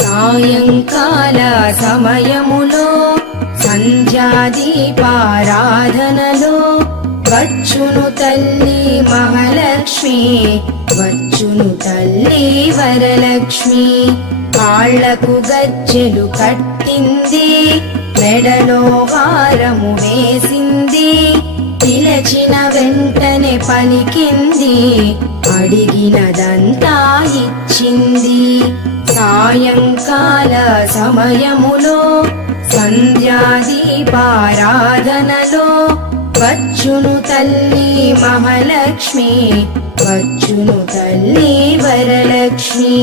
సాయంకాల సమయములో సంధ్యాదీపారాధనలో వచ్చును తల్లి మహాలక్ష్మి, వచ్చును తల్లి వరలక్ష్మి. కాళ్లకు గజ్జెలు కట్టింది, మెడలో హారము వేసింది, పిలచిన వెంటనే పలికింది, అడిగినదంతా ఇచ్చింది. సాయంకాల సమయములో సంధ్యాదీపారాధనలో వచ్చును తల్లి మహాలక్ష్మి, వచ్చును తల్లి వరలక్ష్మి.